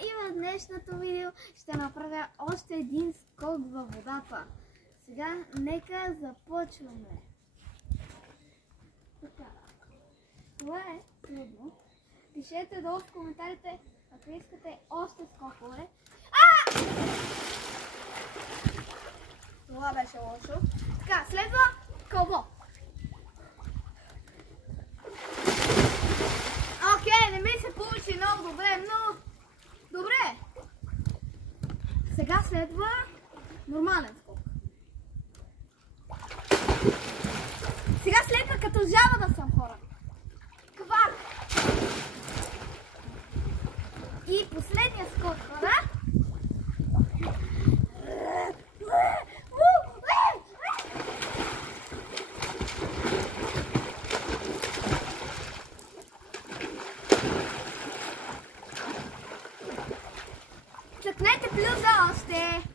и в днешното видео ще направя още един скок във водата. Сега нека започваме. Така. Това е трудно. Пишете долу в коментарите, ако искате още скокове. Това беше лошо. Така, следва кълбо. Окей, не ми се получи много добре, но добре. Сега следва нормален скок. Сега следва като жаба да съм, хора. Квак. И последния скок, хора. Цъкнете плюса още!